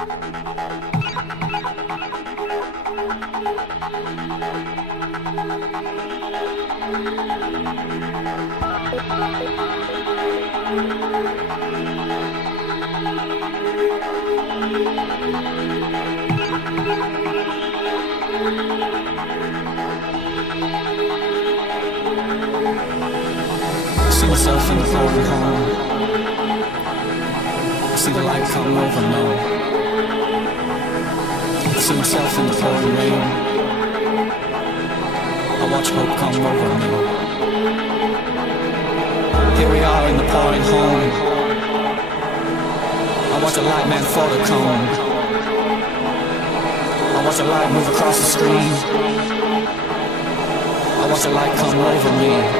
See myself in the pouring home. I see the light come over now. I see myself in the pouring rain. I watch hope come over me. Here we are in the pouring home. I watch a light man fall the cone. I watch a light move across the screen. I watch a light come over me.